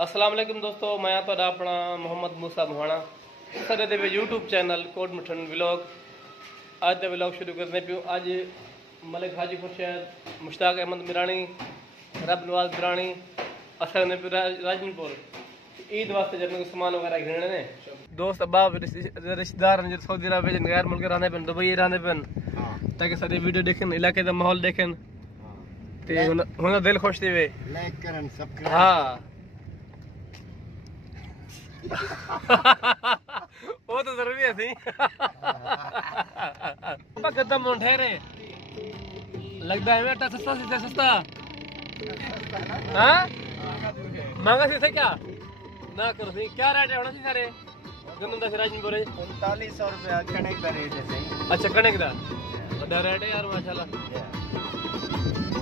अस्सलाम वालेकुम दोस्तों, मैं तुहाडा अपना मोहम्मद मूसा मोहाना साडे दे YouTube channel Kot Mithan vlog अज का व्लॉग शुरू करने पियो। अज मलिक हाजी खुर्शैद, मुश्ताक अहमद मिरानी, रब नवाज मिरानी असल ने राजनपुर ईद वास्ते जब सामान वगैरह घिरने ने दोस्त अब्बाब रिश्तेदार सऊदी अरब गैर मुल्क रहने पे दुबई रहने पे ताकि सारे वीडियो देखें, इलाके का माहौल देखें ते हुन दिल खुश थी वे लाइक करन सब्सक्राइब। हाँ वो तो जरूरी है सही। कदम ठहरे लगता है बेटा सस्ता से सस्ता। हाँ महंगा से क्या ना करो सही। क्या रेट है होना सी सारे गंदम का राजनपुर 3900 रुपया कणक का रेट है सही। अच्छा कणक का बड़ा रेट है यार माशाल्लाह।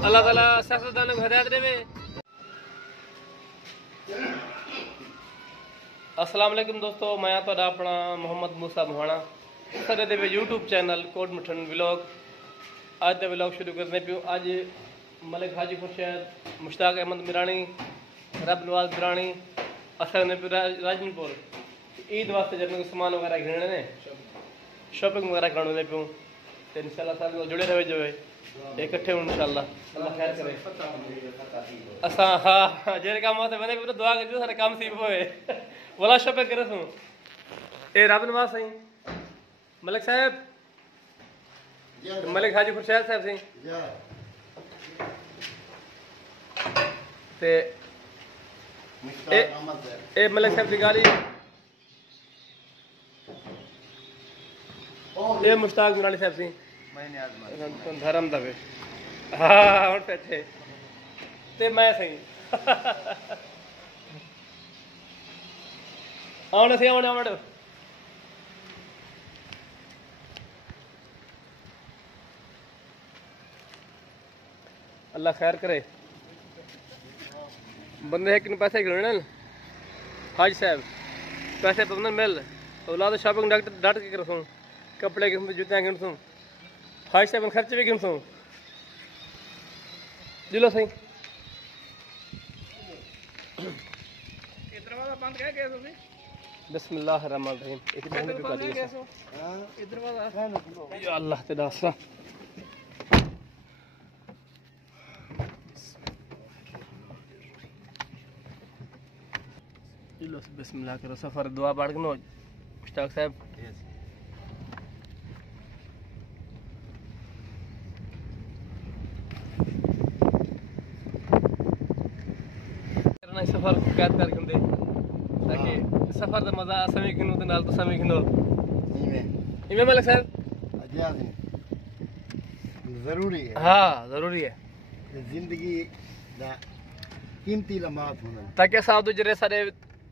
अल्लाह ताला सियासतदानों को हिदायत देवे। अस्सलाम वालेकुम दोस्तों, मैं तुहाडा अपना मोहम्मद मूसा मोहाना साडे दे YouTube channel Kot Mithan vlog अज का व्लॉग शुरू करने पियो। अज मलिक हाजी खुर्शैद, मुश्ताक अहमद मिरानी, रब नवाज मिरानी असल ने राजनपुर ईद वास्ते जब सामान वगैरह घिरने ने शॉपिंग वगैरह करने पियो तो इंशाल्लाह सारे जुड़े रहे जो है इकट्ठे हो इंशाल्लाह। अल्लाह खैर करे। असा हाँ जेरे काम आते बने पूरा दुआ कर सारे काम सीब होए वाला शॉपिंग करे सो ए रब नवाज सही मलिक साहब मलिक हाजी खुर्शैद साहब सही ते ए मलिक साहब की गाली ए मुश्ताक मिरानी साहब सही धर्म दवे। हाँ हूँ बैठे ते मैं सही आने से आने आने अल्लाह खैर करे। बंदे है कि पैसे गिरने हाज साहब पैसे पता मिल औलाद शॉपिंग डट के कर कपड़े गिन जूतियाँ गिन सूँ हाज साहब खर्चे भी गिन सूँ जिलो सही बिस्मिल्लाह रहमान रहीम। या अल्लाह तेरा आसरा जिलो बिस्मिल्लाह करो सफर दुआ पढ़ के नो मुश्ताक साहब। सफर कैद कर दे ताकि सफर का मजा समी खिनो ते नाल तो समी खिनो इमे मलिक साहब जरूरी है। हाँ जरूरी है जिंदगी दा कीमती लम्हात होना ताकि साउदी जरे सारे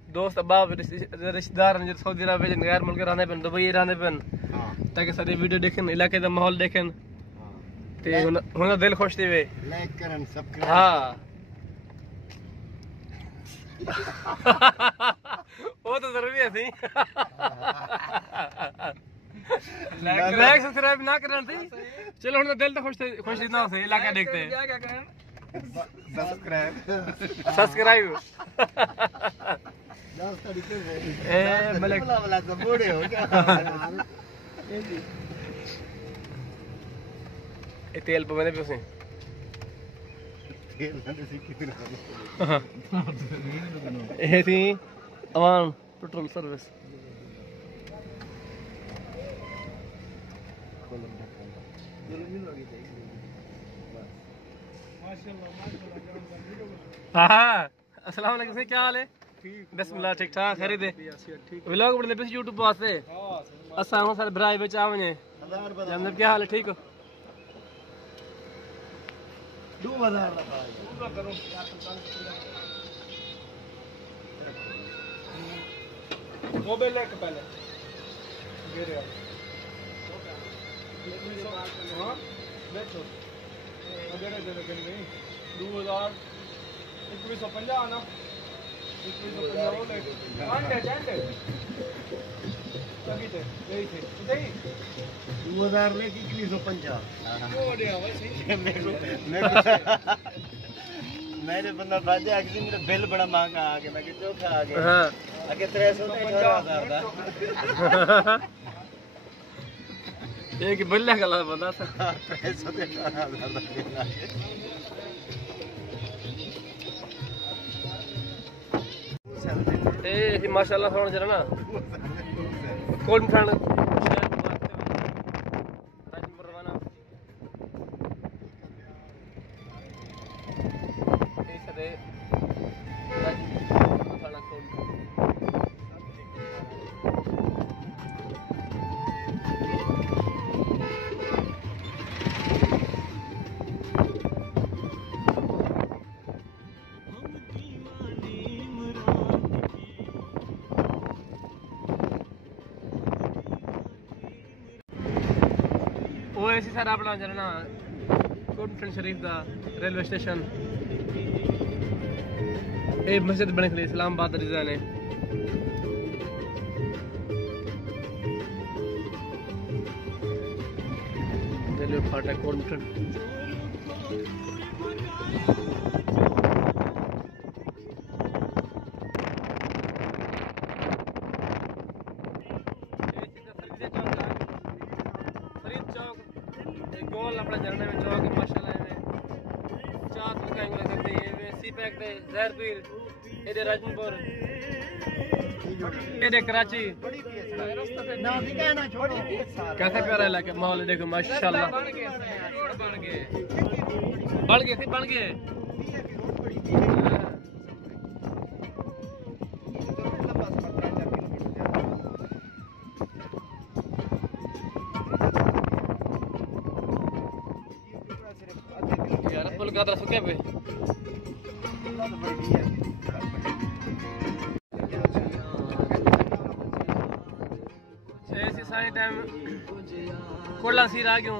दोस्त अब्बाब रिश्तेदार सऊदी अरब गैर मुल्क रहने पे दुबई रहने पे ताकि सारे वीडियो देखें, इलाके का माहौल देखें ते हुन दिल खुश थी वे लाइक करन सब्सक्राइब। हाँ वो तो जरूरी है सही। लाइक सब्सक्राइब ना करना थी चलो हम दिल तो खुश थी ना से इलाका देखते हैं सब्सक्राइब ए मलिक वाला तो बूढ़े हो क्या ए तेल पवने पे उसे ये थी अमान पेट्रोल सर्विस हाँ अस्सलाम वालेकुम क्या हाल है? बिस्मिल्लाह ठीक ठाक खैर दे व्लॉग बड़े बेस यूट्यूब वास्ते असा हम सारे भरा विच आवने जनाब क्या हाल है? ठीक हो 2000 मोबाइल लेके पहले गिरे हां बैठो अगर दे देंगे नहीं 2000 2150 ना 2150 ले अंडे अंडे लगी थे यही थे सही 2000 ले 2150 ओ बढ़िया भाई सही मेरे बंदा बाजे आके मेरा बिल बड़ा महंगा आ गया मैं कि चोखा आ गया हाँ आगे 318,000 दा एक बिल्ले गला बंदा था 318,000 दा बिल आ गया ए माशाल्लाह सोना जरा ना कोट मठान वो ऐसी सारा अपना जरा कोट मठान शरीफ का रेलवे स्टेशन ए मस्जिद बने खड़ी इस्लामाबाद का डिजाइन है रेलवे फाटक कोट मठान गोल अपना झरने में चौक माशाल्लाह में चार दुकानें लग सकती है में सी पैक दे जहरपीर इधर राजनपुर इधर कराची ना भी कहना छोड़ो कैसा प्यारा इलाका माहौल देखो माशाल्लाह बढ़ गए यार पुल का तरफ क्या पे ऐसी सारी टाइम कोला सीर आ गयो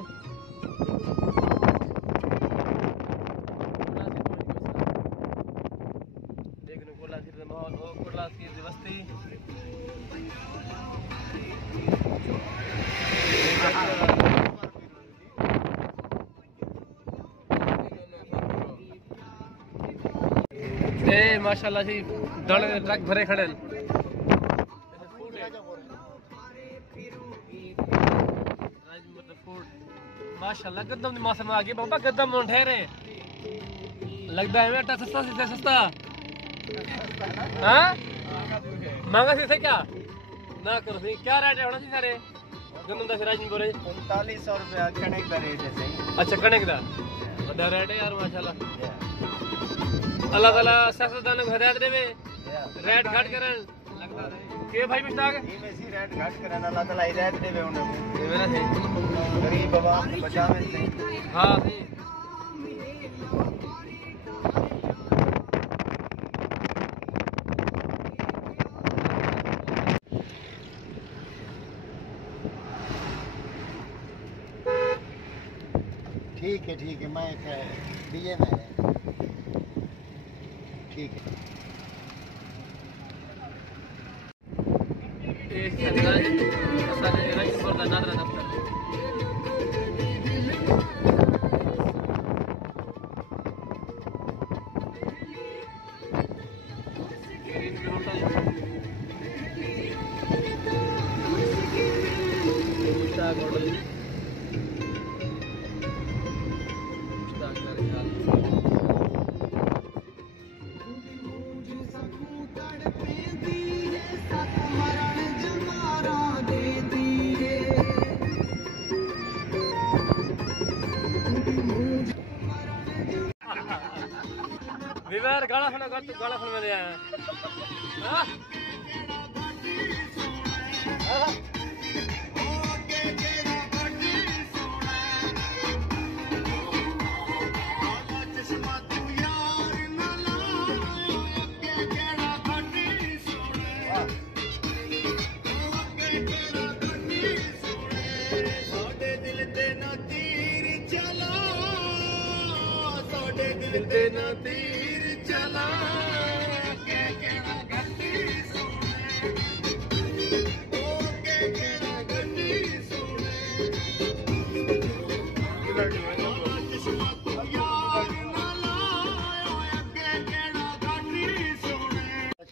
देखने कोला सीर का माहौल हो कोला सीर की बस्ती ए माशाल्लाह जी दाने दे ट्रक भरे खड़े माशाल्लाह गद्दम दी मौसम आ गई बाबा गद्दम हुन ठहरे लगदा है बेटा सस्ता हां महंगा सी क्या ना करो सी क्या रेट होना सी सारे गंदम दा राजनपुर 3900 रुपया कणक का रेट है सही अच्छा कणक दा बड़ा रेट है यार माशाल्लाह अल्लाह ताला सियासतदानों को हिदायत देवे रेट घट करन के भाई मुश्ताक ये में सी रेट घट करन अल्लाह ताला हिदायत देवे उन्हें देवे ना सही गरीब आवाम को बचावे सही हां सही ठीक है मैं डीजे में है ठीक है राजनपुर का नादरा दफ्तर विवार गाना सुना कर तू गाना सुन में आया हां दिल ते ना तीर चला के केड़ा गट्टी सोने ओ के केड़ा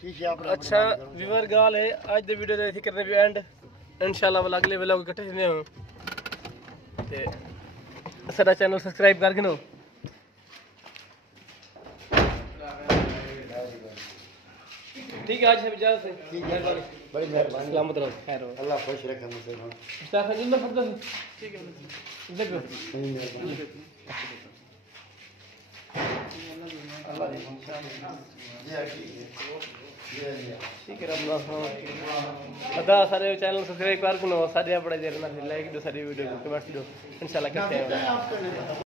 शीशे आप अच्छा व्यूअर गाल है आज दी वीडियो दे करने भी एंड इंशाल्लाह वाला अगले व्लॉग इकट्ठे ने हो ते साडा चैनल सब्सक्राइब कर गिनो ठीक है आज से इजाजत है ठीक है बड़ी मेहरबानी सलामत रहो खैर रहो अल्लाह खुश रखे मुसलमान मुस्ताफा जिंदा फर्द ठीक है देखो बड़ी मेहरबानी अल्लाह दी ठीक है रब अदा सारे चैनल सब्सक्राइब कर लो सारे अपने जेर ना लाइक दो सारी वीडियो को कमेंट दो इंशाल्लाह करते हैं